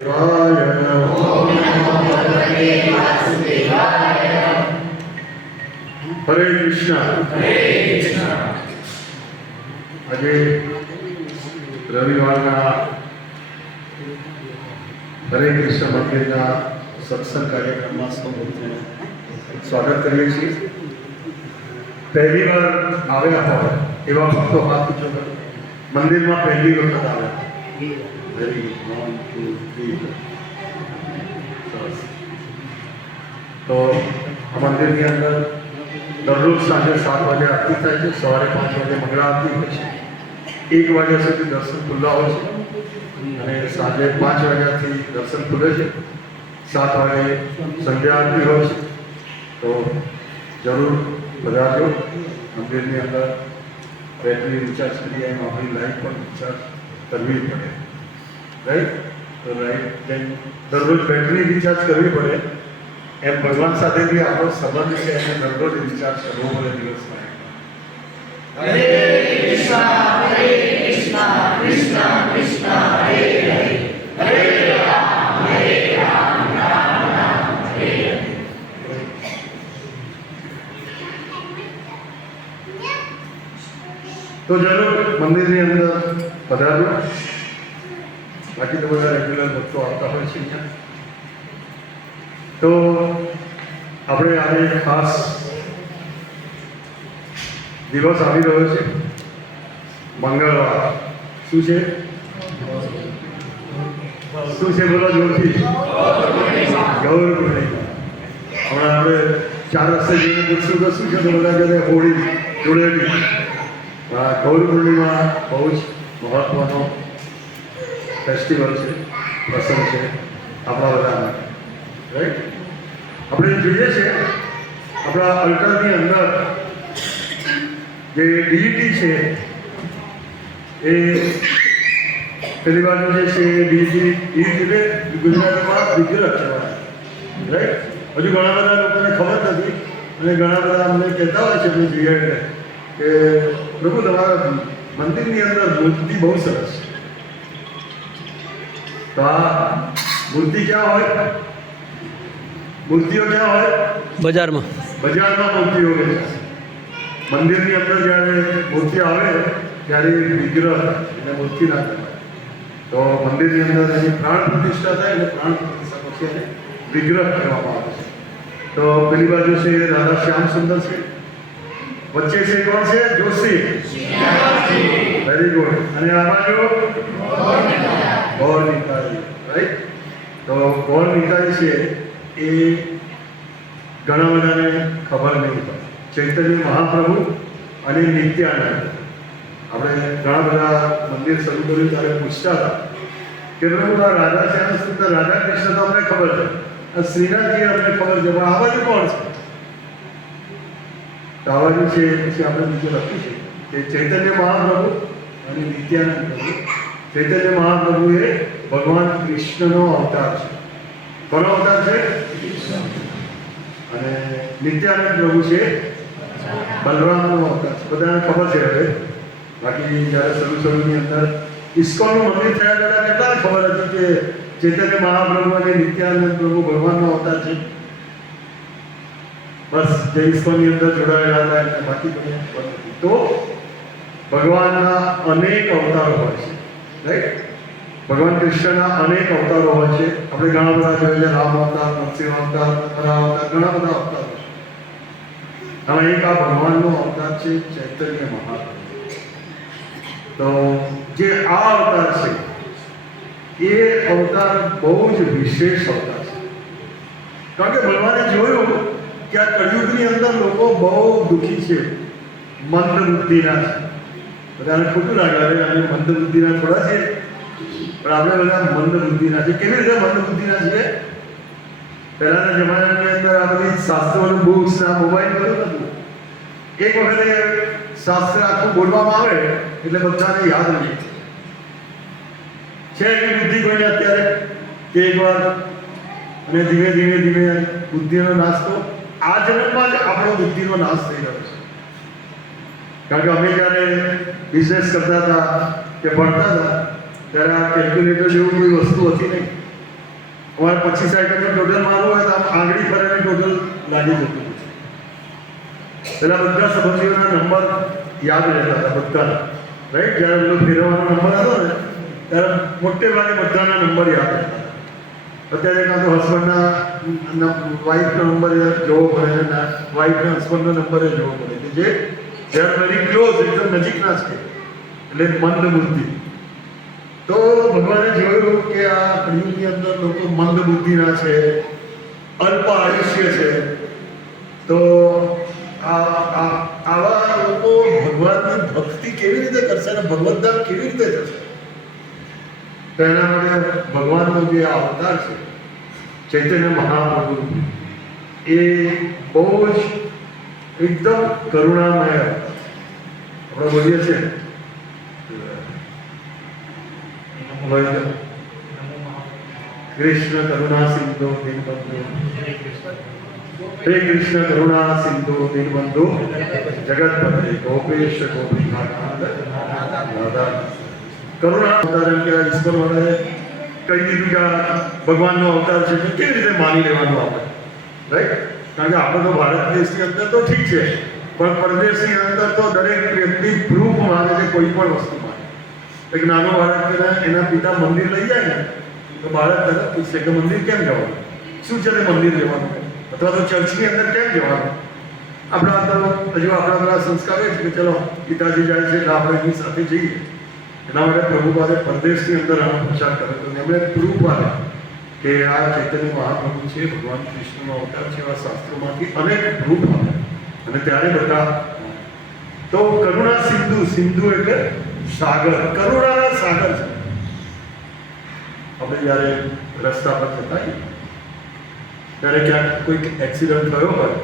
હરે કૃષ્ણ. આજે રવિવારના હરે કૃષ્ણ મંદિરના સત્સંગ કાર્યક્રમમાં સૌ સ્વાગત કરીએ છીએ. પહેલી વાર આવ્યા હોય એવા ભક્તો હાથ ઊંચો કરો. મંદિરમાં પહેલી વખત આવ્યા. વેરી 1 2 3. તો આ મંદિરની અંદર દરરોજ સાંજે 7 વાગે આરતી થાય છે. સવારે 5 વાગે મંગળા આરતી હોય છે. 1 વાગ્યા સુધી દર્શન ખુલ્લા હોય છે અને સાંજે 5 વાગ્યાથી દર્શન ખુલે છે. 7 વાગે સંધ્યા આરતી હોય છે. તો જરૂર પધારજો. મંદિરની અંદર બેટરી રિચાર્જ કરીએ એમ આપણી લાઈટ પણ રિચાર્જ કરવી પડે, રાઈટ? તો રાઈટ જેમ દરરોજ બેટરી રિચાર્જ કરવી પડે એમ ભગવાન સાથે બી આપણો સંબંધ છે એને દરરોજ રિચાર્જ કરવો પડે દિવસમાં. હરે કૃષ્ણ હરે કૃષ્ણ કૃષ્ણ કૃષ્ણ હરે હરે હરે રામ રામ રામ હરે હરે. તો જરૂર મંદિરની અંદર પધારજો. બાકી તો બધા રેગ્યુલર ભક્તો આવતા હોય છે અહીંયા. તો આપણે આજે ખાસ દિવસ આવી રહ્યો છે, મંગળવાર. શું છે? શું છે બોલો જોરથી? ગૌર પૂર્ણિમા. હમણાં આપણે 4 રસ્તે જઈને પૂછશું તો શું છે તો બધા કહે હોળી ધૂળેટી. ગૌર પૂર્ણિમા બહુ જ મહત્વનો ફેસ્ટિવલ છે, પ્રસંગ છે આપણા બધા માટે, રાઈટ? આપણે જોઈએ છે આપણા અલ્ટરની અંદર જે ડીઈટી છે એ પેલી બાજુ જે છે એ ડીઈટી એટલે ગુજરાતીમાં વિગ્રહ કહેવાય, રાઈટ? હજુ ઘણા બધા લોકોને ખબર નથી અને ઘણા બધા અમને કહેતા હોય છે અમે જોઈએ કે પ્રભુ તમારા મંદિરની અંદર મૂર્તિ બહુ સરસ છે. તો આ મૂર્તિ ક્યાં હોય? મૂર્તિઓ ક્યાં હોય? બજારમાં. બજારમાં મૂર્તિઓ હોય છે. મંદિરની અંદર જ્યારે મૂર્તિ આવે ત્યારે વિગ્રહ એટલે મૂર્તિ ના કહેવાય. તો મંદિરની અંદર એની પ્રાણ પ્રતિષ્ઠા થાય એટલે પ્રાણ પ્રતિષ્ઠા પછી એને વિગ્રહ કહેવામાં આવે છે. તો પેલી બાજુ છે રાધા શ્યામ સુંદર છે, વચ્ચે છે કોણ છે? જોશી. Very good. અને આ બાજુ ગૌર નિતાઈ, રાઈટ? તો ગૌર નિતાઈ છે એ ઘણા બધાને ખબર નહીં પડે. ચૈતન્ય મહાપ્રભુ અને નિત્યાનંદ. આપણે ઘણા બધા મંદિર શરૂ કર્યું ત્યારે પૂછતા હતા કે પ્રભુ આ રાધા શ્યામ સુંદર રાધા કૃષ્ણ તો અમને ખબર છે, આ શ્રીનાથજી અમને ખબર છે, પણ આ બાજુ કોણ છે? તો આ બાજુ છે પછી આપણે બીજું લખ્યું છે કે ચૈતન્ય મહાપ્રભુ અને નિત્યાનંદ પ્રભુ. ચૈતન્ય મહાપ્રભુ એ ભગવાન કૃષ્ણનો અવતાર છે. કોનો અવતાર છે? અને નિત્યાનંદ પ્રભુ છે બલરામનો અવતાર છે. બધાને ખબર છે હવે. બાકી જ્યારે શરૂની અંદર ઇસ્કોનનું મંદિર થયા પહેલાં કેટલાને ખબર હતી કે ચૈતન્ય મહાપ્રભુ અને નિત્યાનંદ પ્રભુ ભગવાનનો અવતાર છે? બસ જે ઇસ્કોનની અંદર જોડાયેલા હતા એટલે બાકી તમને ખબર નથી. તો ભગવાનના અનેક અવતારો હોય છે, રાઈટ? ભગવાન કૃષ્ણના અનેક અવતારો હોય છે. આપણે ઘણા બધા જોઈએ છે, રામ અવતાર, નરસિંહ અવતાર, હરા અવતાર, ઘણા બધા અવતારો છે. આમાં એક આ ભગવાનનો અવતાર છે ચૈતન્ય મહાપ્રભુ. તો જે આ અવતાર છે એ અવતાર બહુ જ વિશેષ અવતાર છે. કારણ કે ભગવાને જોયું કે આ કળિયુગની અંદર લોકો બહુ દુઃખી છે, મંદ બુદ્ધિના છે. બધાને ખોટું લાગે અને મંદ બુદ્ધિના થોડા છે, પણ આપણે બધા મંદ બુદ્ધિના છે. કેવી રીતે મંદ બુદ્ધિના છે? પહેલાના જમાનાની અંદર આ બધી શાસ્ત્રોનું બુક્સ ના મોબાઈલ બધું નતું. એક વખતે શાસ્ત્ર આખું બોલવામાં આવે એટલે બધાને યાદ રહી છે. એવી બુદ્ધિ કોઈને અત્યારે કે એકવાર અને ધીમે ધીમે ધીમે બુદ્ધિનો નાશ તો આ જન્મમાં જ આપણો બુદ્ધિનો નાશ થઈ રહ્યો છે. કારણ કે અમે જ્યારે બિઝનેસ કરતા હતા કે ભણતા હતા ત્યારે આ કેલ્ક્યુલેટર જેવું કોઈ વસ્તુ હતી નહીં. અમારે 25 સાયકલનું ટોટલ મારવું હોય તો આમ આંગળી ફરેને ટોટલ લાગી જતું હતું. પેલા બધા સભ્યોના નંબર યાદ રહેતા હતા બધાના, રાઈટ? જ્યારે પેલો ફેરવવાનો નંબર હતો ને ત્યારે મોટે ભાગે બધાના નંબર યાદ રહેતા હતા. અત્યારે કાં તો હસબન્ડના વાઈફનો નંબર જોવો પડે ને વાઈફના હસબન્ડનો નંબર જોવો પડે કે જે જ્યારે વેરી ક્લોઝ એકદમ નજીકના છે એટલે મંદ બુદ્ધિ. તો ભગવાને જોયું કે આ કળિયુગની અંદર લોકો મંદ બુદ્ધિના છે, અલ્પ આયુષ્ય છે, તો આવા લોકો ભગવાનની ભક્તિ કેવી રીતે કરશે અને ભગવદ્ ધામ કેવી રીતે જશે? તો એના માટે ભગવાનનો જે આ અવતાર છે ચૈતન્ય મહાપ્રભુ એ બહુ જ એકદમ કરુણામય આપણે બોલીએ છીએ કૃષ્ણ કરુણા સિંધુ દીનબંધુ, હે કૃષ્ણ કરુણા સિંધુ દીનબંધુ જગતપતે ગોપેશ ગોપીનાથ રાધા. કરુણા અવતાર એમ કહેવાય. ઈશ્વર વડે કહી દીધું કે આ ભગવાનનો અવતાર છે તો કેવી રીતે માની લેવાનું આપણે, રાઈટ? કારણ કે આપણે તો ભારત દેશની અંદર તો ઠીક છે, પણ પરદેશની અંદર તો દરેક વ્યક્તિ પ્રૂફ માને છે કોઈ પણ વસ્તુ માને. એક નાનો બાળક એના પિતા મંદિર લઈ જાય ને તો બાળક તરત પૂછશે કે મંદિર કેમ જવાનું, શું છે તે મંદિર જવાનું, અથવા તો ચર્ચની અંદર કેમ જવાનું. આપણા અંદર હજુ આપણા બધા સંસ્કાર છે કે ચલો પિતાજી જાય છે એટલે આપણે એની સાથે જઈએ. એના માટે પ્રભુપાદે પરદેશની અંદર આનો પ્રચાર કર્યો હતો. એમણે પ્રૂફ આપે કે આ ચૈતન્ય મહાપ્રભુ છે, ભગવાન કૃષ્ણનો અવતાર છે, એવા શાસ્ત્રોમાંથી અનેક પ્રૂફ આપે. અને ત્યારે બધા તો કરુણા સિંધુ, સિંધુ એટલે સાગર, કરુણાના સાગર છે. આપણે જ્યારે રસ્તા પર જતા ત્યારે ક્યાંક કોઈક એક્સિડન્ટ થયો હોય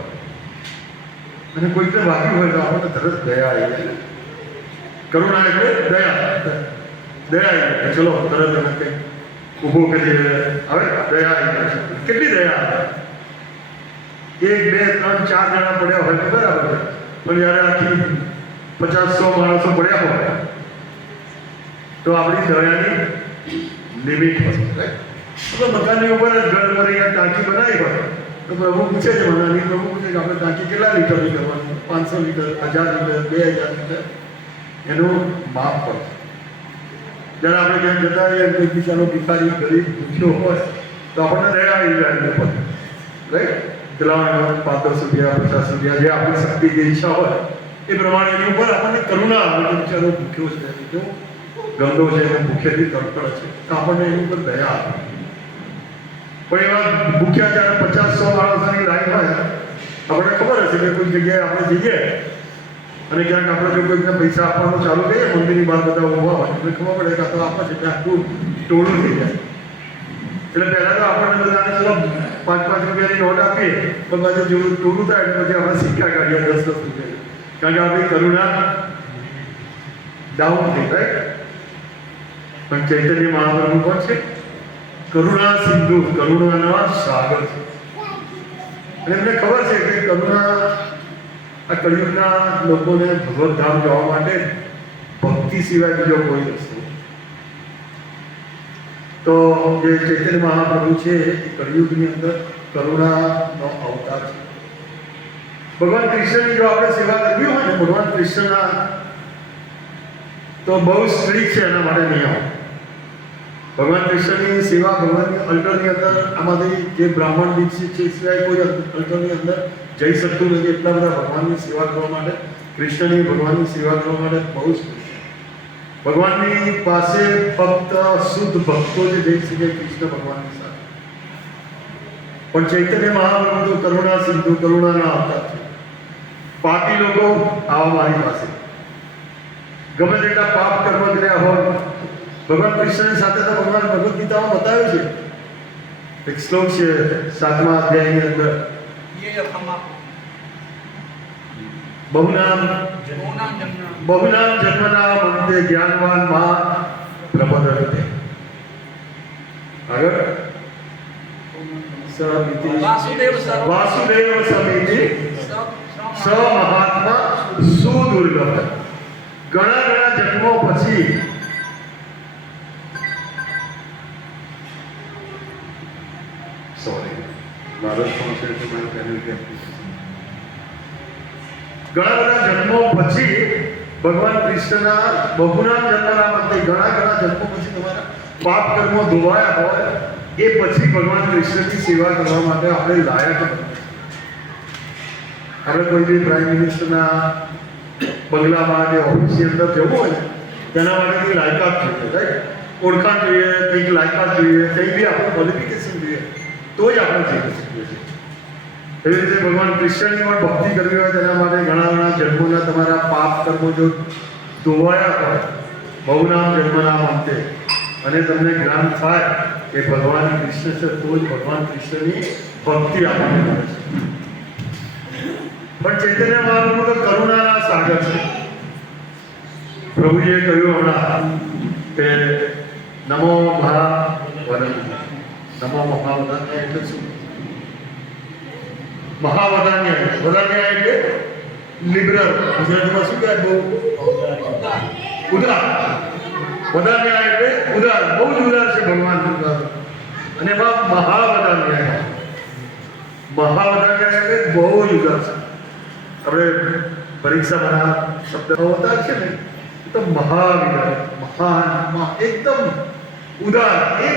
અને કોઈકને વાગ્યું હોય તો આપણને તરત દયા આવી જાય. કરુણા એટલે દયા, દયા આવી જાય. ચલો તરત એને કંઈક ઊભો કરીએ, હવે દયા આવી જાય. કેટલી દયા આવે! 1, 2, 3, 4 જણા પડ્યા હોય તો બરાબર છે, પણ જ્યારે આખી 50-100 માણસો પડ્યા હોય તો આપણી દયાની લિમિટ હોય, રાઈટ? તો મકાનની ઉપર જ ઘર પર અહીંયા ટાંકી બનાવી હોય તો પ્રભુ પૂછે છે, મનાની પ્રભુ પૂછે કે આપણે ટાંકી કેટલા લીટરની કરવાની? 500 લીટર, 1000 લીટર, 2000 લીટર, એનું માપ પડે. જ્યારે આપણે ક્યાંક જતા હોઈએ કોઈ બિચારો ભિખારી ગરીબ ભૂખ્યો હોય તો આપણને દયા આવી જાય એની ઉપર, રાઈટ? પેલા 5-10 રૂપિયા, 50 રૂપિયા, જે આપણી શક્તિ જે ઈચ્છા હોય એ પ્રમાણે એની ઉપર આપણને કરુણા આવે કે બિચારો ભૂખ્યો છે, કેવો ગંદો છે, એને ભૂખેથી તડફડે છે, તો આપણને એની ઉપર દયા આવે. પણ એવા ભૂખ્યા જ્યારે 50-100 માણસોની લાઈન હોય આપણને ખબર હશે કે કોઈ જગ્યાએ આપણે જઈએ અને ક્યાંક આપણે જો કોઈને પૈસા આપવાનું ચાલુ કરીએ, મંદિરની બહાર બધા ઊભા હોય એટલે ખબર પડે કે આ તો આપે છે, ત્યાં આખું ટોળું થઈ જાય. એટલે પહેલાં તો આપણને બધાને ચલો 5-5 રૂપિયાની નોટ આપીએ, પણ પાછું જેવું ટોળું થાય એટલે પછી આપણે સિક્કા કાઢીએ 10-10 રૂપિયા, કારણ કે આપણી કરુણા ડાઉન થઈ જાય. પણ ચૈતન્ય મહાપ્રભુ કોણ છે? કરુણા સિંધુ, કરુણાના સાગર છે. અને એમને ખબર છે કે કરુણા આ કળિયુગના લોકોને ભગવદ્ ધામ જવા માટે ભક્તિ સિવાય બીજો કોઈ રસ્તો. તો જે ચૈતન્ય મહાપ્રભુ છે એ કળિયુગની અંદર કરુણાનો અવતાર છે. ભગવાન કૃષ્ણની જો આપણે સેવા કરવી હોય ને, ભગવાન કૃષ્ણના તો બહુ સ્ટ્રિક્ટ છે એના માટે નિયમ. ભગવાન કૃષ્ણની સેવા ભગવાનની અલ્ટરની અંદર આમાંથી જે બ્રાહ્મણ દીક્ષિત છે સિવાય કોઈ અલ્ટરની અંદર જઈ શકતું નથી. એટલા બધા ભગવાનની સેવા કરવા માટે, કૃષ્ણની ભગવાનની સેવા કરવા માટે બહુ જ ભગવાનની પાસે ફક્ત શુદ્ધ ભક્તો જ જઈ શકે કૃષ્ણ ભગવાનની સાથે. પણ ચૈતન્ય મહાપ્રભુ તો કરુણા સિંધુ, કરુણાના અવતાર છે. પાપી લોકો આવા મારી પાસે ગમે તેટલા પાપ કર્મ કર્યા હોય, ભગવાન કૃષ્ણની સાથે તો ભગવાન ભગવદ્ ગીતામાં બતાવ્યું છે. એક શ્લોક છે 7મા અધ્યાયની અંદર, બહુનામ જન્મના મંતે જ્ઞાનવાન મા પ્રબોધતે. આગળ વાસુદેવ સમિતિ સ મહાત્મા સુદુર્લભ. ઘણા જન્મો પછી સોરી, મારો જ ફોન છે તો મારી પેનલ્ટી આપી. ઘણા બધા જન્મો પછી ભગવાન કૃષ્ણના બહુના જન્મના માટે ઘણા જન્મો પછી તમારા પાપ કર્મો ધોવાયા હોય એ પછી ભગવાન કૃષ્ણની સેવા કરવા માટે આપણે લાયક બનીએ. આપણે કોઈ બી પ્રાઇમ મિનિસ્ટરના બંગલામાં કે ઓફિસની અંદર જવું હોય ને તેના માટેની લાયકાત જોઈએ, રાઈટ? ઓળખાણ જોઈએ, કંઈક લાયકાત જોઈએ, કંઈ બી આપણું ક્વોલિફિકેશન જોઈએ તો જ આપણે જઈ શકીએ છીએ. એવી રીતે ભગવાન કૃષ્ણની પણ ભક્તિ કરવી હોય તેના માટે ઘણા જન્મોના તમારા પાપ કર્મો જો ધોવાયા હોય બહુનામ જન્મના અંતે અને તમને જ્ઞાન થાય કે ભગવાન કૃષ્ણ છે તો જ ભગવાન કૃષ્ણની ભક્તિ આપણને મળે છે. પણ ચૈતન્ય મહાપ્રભુ તો કરુણાના સાગર છે. પ્રભુજીએ કહ્યું હમણાં કે નમો મહાવદાન્યાય. નમો મહાવદાન્યાય એટલે શું? મહાવદાન્યાય, વદાન્યાય એટલે લિબરલ. ગુજરાતીમાં શું કહે? બહુ ઉદાર. વદાન્યાય એટલે ઉદાર, બહુ જ ઉદાર છે ભગવાન. અને એમાં મહાવદાન્યાય, મહાવદાન્યાય એટલે બહુ જ ઉદાર છે. આપણે પરીક્ષામાં શબ્દ હોતા છે ને તો મહાવિદાર, મહાન, એકદમ ઉદાર છે.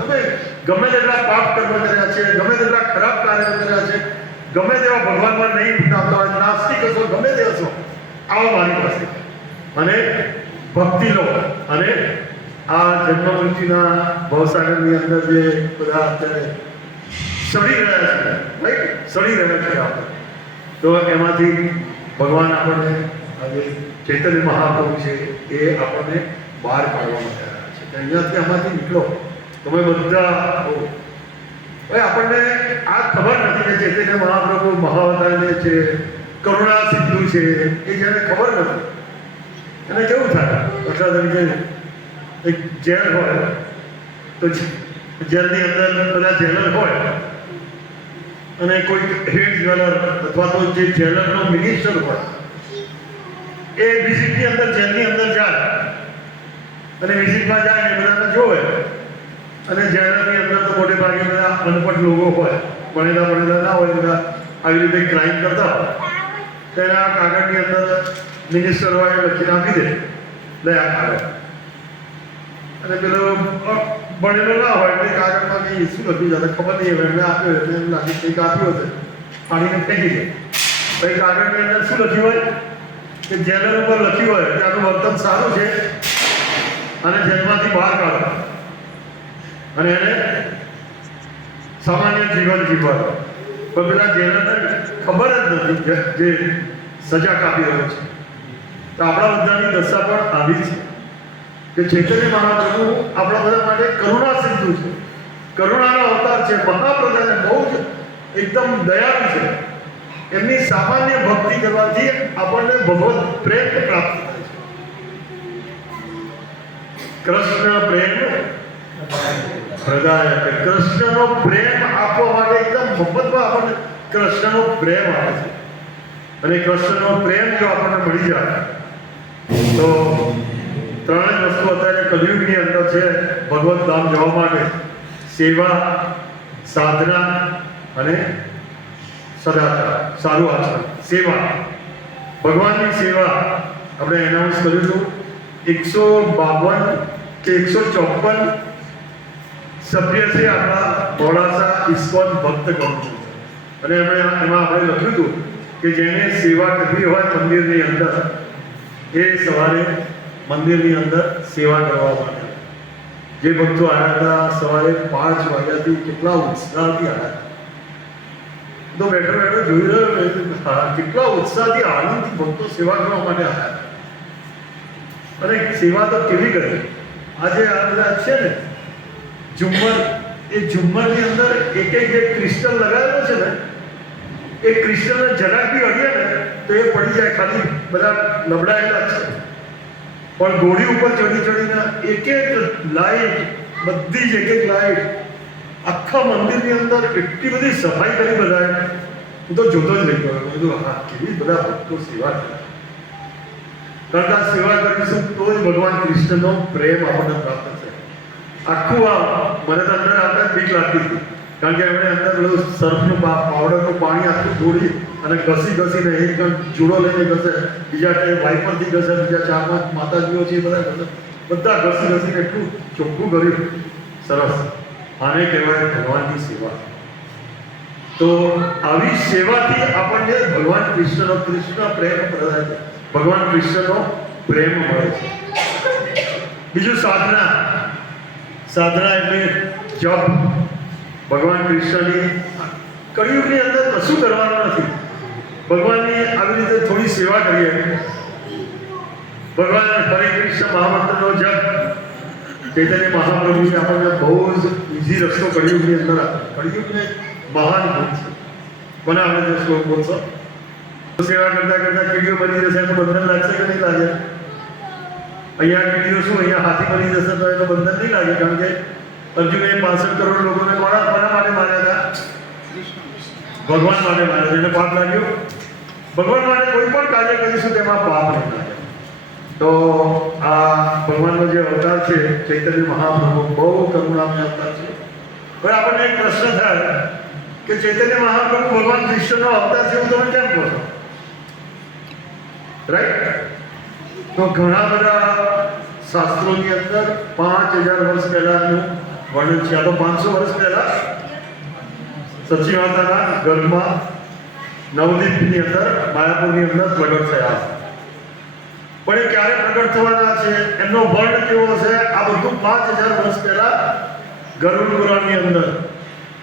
તમે ગમે તેટલા પાપ કર્મ કર્યા છે, ગમે તેટલા ખરાબ કાર્યો કર્યા છે, ગમે તેવા ભગવાનમાં નહીં આવતા હોય, નાસ્તિક હશો, ગમે તે હશો, આવો મારી પાસે અને ભક્તિ લો. અને આ જન્મ મૃત્યુના ભવસાગરની અંદર જે બધા અત્યારે સડી રહ્યા છે, રાઈટ, સડી રહ્યા છે આપણે, તો એમાંથી ભગવાન આપણને આજે ચૈતન્ય મહાપ્રભુ છે એ આપણને બહાર કાઢવા માટે આવ્યા છે. અહીંયાથી આમાંથી નીકળો તમે બધા. હવે આપણને આ ખબર નથી કે ચૈતન્ય મહાપ્રભુ મહાવતારને છે, કરુણા સિંધુ છે, એ જેને ખબર નથી એને કેવું થાય? દાખલા તરીકે એક જેલ હોય તો જેલની અંદર બધા જેલર હોય અને કોઈ હેડ જેલર અથવા તો જે જેલરનો મિનિસ્ટર હોય એ વિઝિટની અંદર જેલની અંદર જાય અને વિઝિટમાં જાય ને બધાને જોવે. અને જેલરની અંદર તો મોટે ભાગે બધા અનપઢ લોકો હોય, ભણેલા ના હોય, બધા આવી રીતે ક્રાઇમ કરતા હોય. તેના કાગળની અંદર મિનિસ્ટર હોય લખીને આપી દે, લે આ કાગળ. અને પેલો ભણેલો ના હોય એટલે કાગળમાં કંઈ શું લખ્યું જાય ખબર નહીં હવે એમને આપ્યો એટલે એમ લાગે કંઈક આપ્યું હશે, પાણીને ફેંકી દે. પછી કાગળની અંદર શું લખ્યું હોય કે જેલર ઉપર લખ્યું હોય કે આનું વર્તન સારું છે અને જેલમાંથી બહાર કાઢો અને એને સામાન્ય જીવન જીવવા દો. પણ પેલા જેલરને ખબર જ નથી જે સજા કાપી રહ્યો છે. તો આપણા બધાની દશા પણ આવી છે કે ચૈતન્ય મહાપ્રભુ આપણા બધા માટે કરુણા સિંધુ છે, કરુણાનો અવતાર છે, મહાપ્રભુ બહુ જ એકદમ દયાળુ છે. એમની સામાન્ય ભક્તિ કરવાથી આપણને ભગવત પ્રેમ પ્રાપ્ત થાય છે. કૃષ્ણ પ્રેમ હૃદય, કૃષ્ણનો પ્રેમ આપવા માટે એકદમ મફતમાં આપણને કૃષ્ણનો પ્રેમ આપે છે. અને કૃષ્ણનો પ્રેમ જો આપણને મળી જાય તો ત્રણ જ વસ્તુ અત્યારે કલિયુગની અંદર છે ભગવત ધામ જવા માટે: સેવા, સાધના અને સદાચાર, સારું આચરણ. સેવા, ભગવાનની સેવા આપણે એનાઉન્સ કર્યું હતું. 152 કે 154 સભ્ય છે આપણા મોડાસા ઇસ્કોન ભક્ત ગણ. અને એમાં આપણે લખ્યું હતું કે જેને સેવા કરવી હોય મંદિરની અંદર એ સવારે મંદિરની અંદર સેવા કરવા માટે જે ભક્તો આવ્યા હતા સવારે 5 વાગ્યાથી કેટલા ઉત્સાહથી આવ્યા. તો બેઠો જોઈ રહ્યો કેટલા ઉત્સાહથી આનંદથી ભક્તો સેવા કરવા માટે આવ્યા. અને સેવા તો કેવી કરી! આજે આ બધા છે ને ઝુમ્મર, એ ઝુમ્મરની અંદર એક જે ક્રિસ્ટલ લગાવેલો છે ને એ ક્રિસ્ટલને જરાક બી અડીએ ને તો એ પડી જાય, ખાલી બધા લબડાયેલા છે. પણ ઘોડી ઉપર ચડીને એક લાઈટ, બધી જ એક લાઈટ આખા મંદિરની અંદર એટલી બધી સફાઈ કરી બધાએ. હું તો જોતો જ રહી ગયો. બધું હા કેવી બધા ભક્તો સેવા કરે. કારણ કે આ સેવા કરીશું તો જ ભગવાન કૃષ્ણનો પ્રેમ આપણને પ્રાપ્ત થશે. આખું આ મને તો અંદર આવતા બીક લાગતી હતી કારણ કે એમણે અંદર પેલું સર્ફનું પાવડરનું પાણી આખું ઢોળી અને ઘસીને એક જણ જુડો લઈને ઘસે, બીજા કે વાઇપરથી ઘસે, બીજા 4-5 માતાજીઓ છે બધા ઘસીને એટલું ચોખ્ખું કર્યું. સરસ. આને કહેવાય ભગવાનની સેવા. તો આવી સેવાથી આપણને ભગવાન કૃષ્ણ પ્રેમ પ્રદાન છે. ભગવાન કૃષ્ણનો પ્રેમ મળે છે. બીજું સાધના એટલે જપ. ભગવાન કૃષ્ણની કળિયુગની અંદર કશું કરવાનું નથી. ભગવાનની આવી રીતે થોડી સેવા કરીએ. ભગવાન હરે કૃષ્ણ મહામંત્રનો જપ ચૈતન્ય મહાપ્રભુએ આપણને બહુ જ ઇઝી રસ્તો કળિયુગની અંદર કળિયુગને મહાન ભૂત છે. બનાવે છે શ્લોક બોલશો. સેવા કરતા કીડીઓ બની જશે એનું બંધન લાગશે કે નહીં લાગે? અહીંયા કીડીઓ શું, અહીંયા હાથી બની જશે તો એનું બંધન નહીં લાગે. કારણ કે અર્જુને 65 કરોડ લોકોને કોના માટે માર્યા હતા? ભગવાન માટે માર્યા. એને પાપ લાગ્યો? ભગવાન માટે કોઈ પણ કાર્ય કરીશું તેમાં પાપ નહીં લાગે. તો આ ભગવાનનો જે અવતાર છે ચૈતન્ય મહાપ્રભુ બહુ કરુણામય અવતાર છે. હવે આપણને એક પ્રશ્ન થાય કે ચૈતન્ય મહાપ્રભુ ભગવાન કૃષ્ણનો અવતાર છે એવું તમે કેમ કહો છો? રાઈટ? તો ઘણા બધા શાસ્ત્રોની અંદર 5000 વર્ષ પહેલાનું વર્ણન છે. આ તો 500 વર્ષ પહેલા સચી માતાના ગર્ભમાં નવદીપની અંદર માયાપુરની અંદર પ્રગટ થયા. પણ એ ક્યારે પ્રગટ થવાના છે, એમનો વર્ણ કેવો હશે, આ બધું 5000 વર્ષ પહેલા ગરુડ પુરાણની અંદર,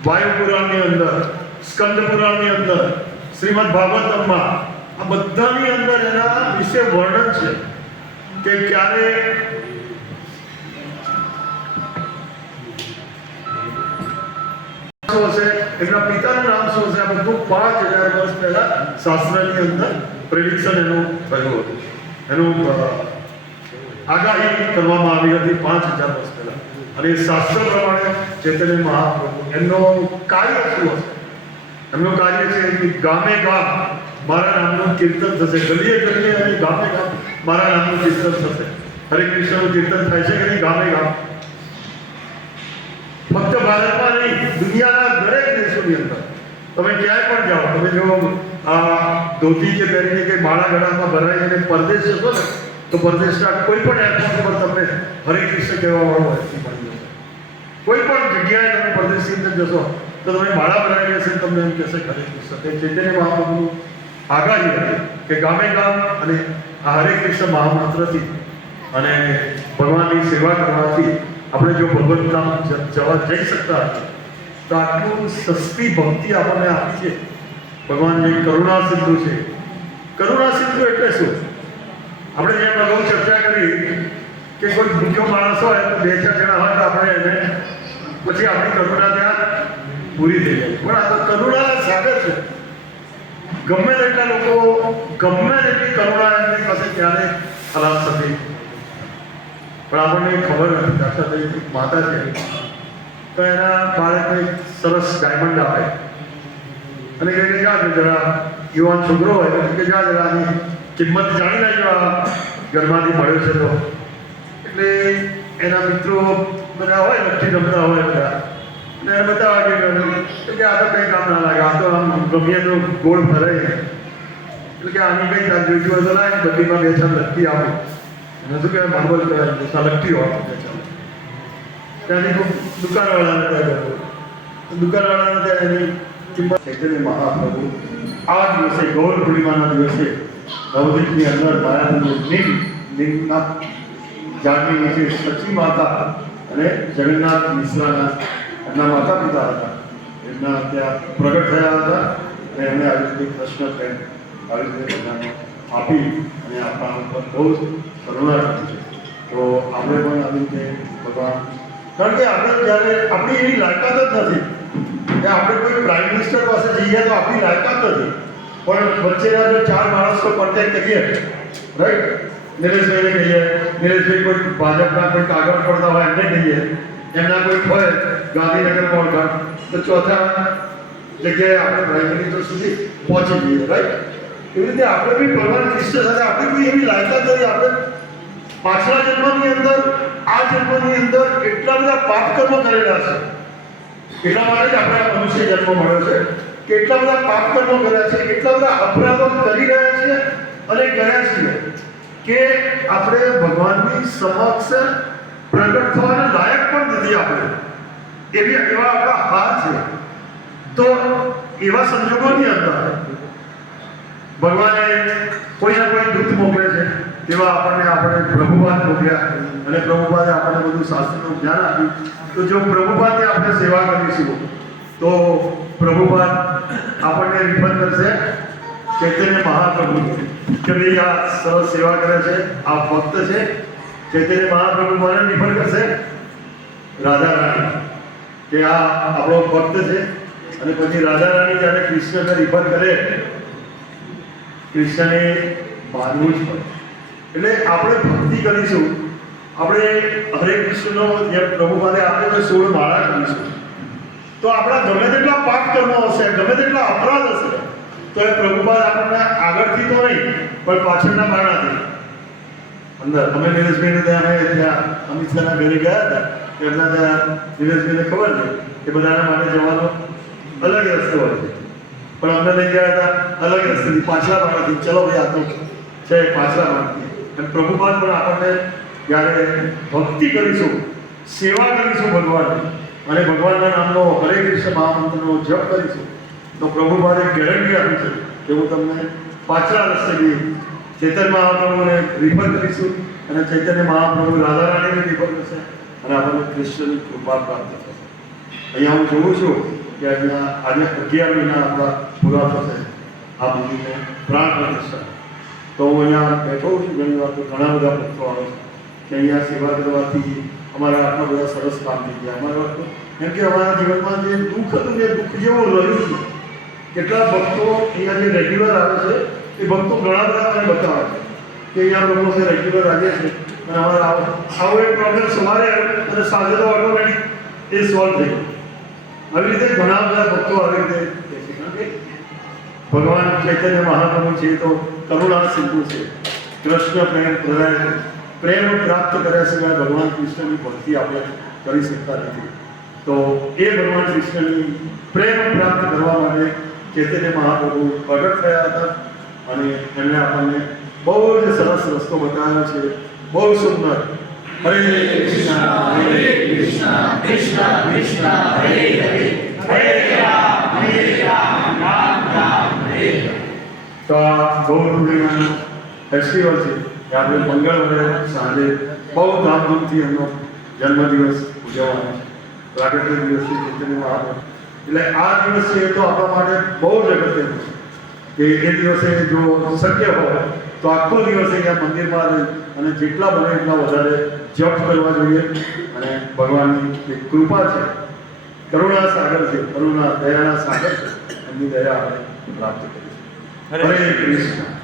વાયુ પુરાણની અંદર, સ્કંદ પુરાણની અંદર, શ્રીમદ ભાગવતમમાં આ બધાની અંદર એના વિશે વર્ણન છે કે ક્યારે હશે, એમના પિતાનું નામ શું હશે. આ બધું 5000 વર્ષ પહેલા શાસ્ત્રની અંદર પ્રેડિક્શન એનું થયું હતું. એનું આગાહી કરવામાં આવી હતી 5000 વર્ષ પહેલા. અને એ શાસ્ત્ર પ્રમાણે ચૈતન્ય મહાપ્રભુ એમનું કાર્ય શું હશે? એમનું કાર્ય છે કે ગામે ગામ મારા નામનું કીર્તન થશે. ગલીએ ગલીએ અને ગામે ગામ મારા નામનું કીર્તન થશે. હરે કૃષ્ણનું કીર્તન થાય છે કે નહીં? ગામે ગામ. ફક્ત ભારતમાં નહીં, દુનિયાના દરેક દેશોની અંદર તમે ક્યાંય પણ જાઓ, તમે જો આ ધોતી કે પહેરીને કે માળા ગળામાં ભરાઈને પરદેશ જશો ને તો પરદેશના કોઈ પણ એરપોર્ટ પર તમને હરે કૃષ્ણ કહેવાવાળો વ્યક્તિ મળી જશે. કોઈ પણ જગ્યાએ તમે પરદેશની અંદર જશો તો તમે માળા ભરાઈ હશે, તમને એમ કહેશે હરે કૃષ્ણ. તે ચૈતન્ય મહાપ્રભુનું આગાહી હતી કે ગામે ગામ અને આ હરે કૃષ્ણ મહામંત્રથી અને ભગવાનની સેવા કરવાથી આપણે જો ભગવત ધામ જઈ શકતા તો આટલું સસ્તી ભક્તિ આપણને આપી છે. ભગવાનની કરુણા સિંધુ છે. કરુણા સિંધુ એટલે શું? આપણે જેમ અગાઉ ચર્ચા કરી કે કોઈ ભૂખ્યો માણસ હોય તો 2-4 જણા હોય તો આપણે એને પછી આપણી કરુણા ત્યાં પૂરી થઈ જાય. પણ આ તો કરુણા સાગર છે. ગમે તેટલા લોકો ગમે તેટલી કરુણા એમની પાસે ત્યારે ખલાસ થતી પણ આપણને ખબર નથી. દાખલા તરીકે માતા છે તો એના બાળકને સરસ ડાયમંડ આપે અને કહે કે જા જરા, યુવાન છોકરો હોય તો કે જા જરા આની કિંમત જાણી લેજો, આ ઘરમાંથી મળ્યો છે તો. એટલે એના મિત્રો બધા હોય, લઠ્ઠી રમતા હોય બધા, અને એને બતાવવા કે આ તો કંઈ કામ ના લાગે, આ તો આમ ગમીએ તો ગોળ ફરાય. એટલે કે આની કંઈ કામ જોઈતું હોય તો ના, બધીમાં 2-4 લઠ્ઠી આપો. એને શું કહેવાય? માર્બલ કહેવાય. લઠ્ઠી હોય ત્યાંની દુકાનવાળાને ત્યાં દુકાનવાળાને ત્યાં એની કિંમત. ચૈતન્ય મહાપ્રભુ આ દિવસે ગૌર પૂર્ણિમાના દિવસે નવદીપની અંદર માયાપુર નીમના ઝાડની નીચે સચી માતા અને જગન્નાથ મિશ્રાના એમના માતા પિતા હતા, એમના ત્યાં પ્રગટ થયા હતા અને એમણે આવી રીતે કૃષ્ણ પ્રેમ આવી રીતે બધાને આપી અને આપણા ઉપર બહુ જ કરુણા રાખી છે. તો આપણે પણ આવી રીતે ભગવાન, કારણ કે આપણે જ્યારે આપણી એવી લાયકાત જ નથી કે આપણે કોઈ પ્રાઇમ મિનિસ્ટર પાસે જઈએ તો આપણી લાયકાત નથી, પણ વચ્ચેના જો 4 માણસો કોન્ટેક્ટ કરીએ, રાઈટ, નિલેશભાઈને કહીએ, નિલેશભાઈ કોઈ ભાજપના કોઈ કાગળ પડતા હોય એમને કહીએ, એમના કોઈ હોય ગાંધીનગરમાં ઓળખાણ, તો ચોથા જગ્યાએ આપણે પ્રાઇમ મિનિસ્ટર સુધી પહોંચી જઈએ, રાઈટ. એવી રીતે આપણે બી ભગવાન કૃષ્ણ સાથે આપણી કોઈ એવી લાયકાત નથી. આપણે પાછલા જન્મની અંદર આ જન્મની અંદર એટલા બધા પાપ કર્મો કરેલા છે એટલા માટે જ આપણે આ મનુષ્ય જન્મ મળ્યો છે કે એટલા બધા પાપ કર્મો કર્યા છે, એટલા બધા અપરાધો કરી રહ્યા છીએ અને કર્યા છીએ કે આપણે ભગવાનની સમક્ષ પ્રગટ થવાના લાયક પણ નથી આપણે. એવા આપણા હાથ છે. તો એવા સંજોગોની અંદર ભગવાને કોઈના કોઈ દૂત મોકલે છે. તેવા આપણે પ્રભુપાદ મોકલ્યા અને પ્રભુપાદે આપણને બધું શાસ્ત્રનું જ્ઞાન આપ્યું. તો જો પ્રભુપાદની આપણે સેવા કરીશું તો પ્રભુપાદ આપણને રિફર કરશે ચૈતન્ય મહાપ્રભુ કે ભાઈ આ સરસ સેવા કરે છે, આ ભક્ત છે. ચૈતન્ય મહાપ્રભુ મને રિફર કરશે રાધા રાણી કે આ આપણો ભક્ત છે. અને પછી રાધા રાણી જ્યારે કૃષ્ણને રિફર કરે, કૃષ્ણને માનવું જ પડે. એટલે આપણે ભક્તિ કરીશું, આપણે હરે કૃષ્ણનો જે પ્રભુપાદે આપે છે 16 માળા કરીશું, તો આપણા ગમે તેટલા પાપ કર્મો હશે, ગમે તેટલા અપરાધ હશે, તો એ પ્રભુપાદ આપણને આગળથી તો નહીં પણ પાછળના બારણાથી અંદર. અમે નીરજભાઈને ત્યાં અમિત શાહના ઘરે ગયા હતા. એમના ત્યાં નીરજભાઈને ખબર છે કે બધાના માટે જવાનો અલગ રસ્તો હોય છે, પણ અમને લઈ ગયા હતા અલગ રસ્તેથી, પાછલા બારણાથી. ચલો ભાઈ આ તો છે પાછલા બારણાથી. અને પ્રભુપાદ પણ આપણને જ્યારે ભક્તિ કરીશું, સેવા કરીશું ભગવાનની અને ભગવાનના નામનો હરે કૃષ્ણ મહામંત્રનો જપ કરીશું, તો પ્રભુપાદે ગેરંટી આપી છે કે હું તમને પાછલા રસ્તેથી ચૈતન્ય મહાપ્રભુને રિફર કરીશું અને ચૈતન્ય મહાપ્રભુ રાધા રાણીને રિફર કરશે અને આપણને કૃષ્ણની કૃપા પ્રાપ્ત થશે. અહીંયા હું જોઉં છું કે અહીંયા આજે 11 મહિના આપણા પૂરા થશે આ મંદિરને પ્રાણ પ્રતિષ્ઠા. તો હું અહીંયા બેઠો છું ઘણી વાર, તો ઘણા બધા ભક્તો આવે છે કે અહીંયા સેવા કરવાથી અમારા આટલા બધા સરસ કામ થઈ ગયા. અમારા કેમ કે અમારા જીવનમાં જે દુઃખ હતું એ દુઃખ જેવું રહ્યું છે. કેટલા ભક્તો અહીંયા જે રેગ્યુલર આવે છે એ ભક્તો ઘણા બધા મને બતાવે છે કે અહીંયા લોકો છે રેગ્યુલર આવ્યા છે અને અમારા આવો એક પ્રોબ્લેમ સવારે આવ્યો અને સાંજે તો ઓટોમેટિક એ સોલ્વ થઈ ગયો. આવી રીતે ઘણા બધા ભક્તો આવી રીતે કહે છે. કારણ કે ભગવાન ચૈતન્ય મહાપ્રભુ છે તો કરુણા સિંધુ છે, કૃષ્ણ પ્રેમ પ્રદાય છે. પ્રેમ પ્રાપ્ત કર્યા સિવાય ભગવાન કૃષ્ણની ભક્તિ આપણે કરી શકતા નથી. તો એ ભગવાન કૃષ્ણની પ્રેમ પ્રાપ્ત કરવા માટે ચૈતન્ય મહાપ્રભુ પ્રગટ થયા હતા અને એમણે આપણને બહુ જ સરસ રસ્તો બતાવ્યો છે. બહુ સુંદર. હરે કૃષ્ણ કૃષ્ણ કૃષ્ણ હરે હરે, હરે રામ રામ રામ હરે. તો આ ગૌર પૂર્ણિમાનો ફેસ્ટિવલ છે કે આપણે મંગળવારે સાંજે બહુ ધામધૂમથી એમનો જન્મદિવસ ઉજવવાનો છે. પ્રાગટ્ય દિવસ છે ચૈતન્ય મહાપ્રભુ. એટલે આ દિવસ છે તો આપણા માટે બહુ જ અગત્યનું છે કે એ દિવસે જો શક્ય હોય તો આખો દિવસ અહીંયા મંદિરમાં રહી અને જેટલા બને એટલા વધારે જપ કરવા જોઈએ. અને ભગવાનની એક કૃપા છે, કરુણા સાગર છે, કરુણા દયાના સાગર છે, એમની દયા આપણે પ્રાપ્ત કરીશું. હરે કૃષ્ણ.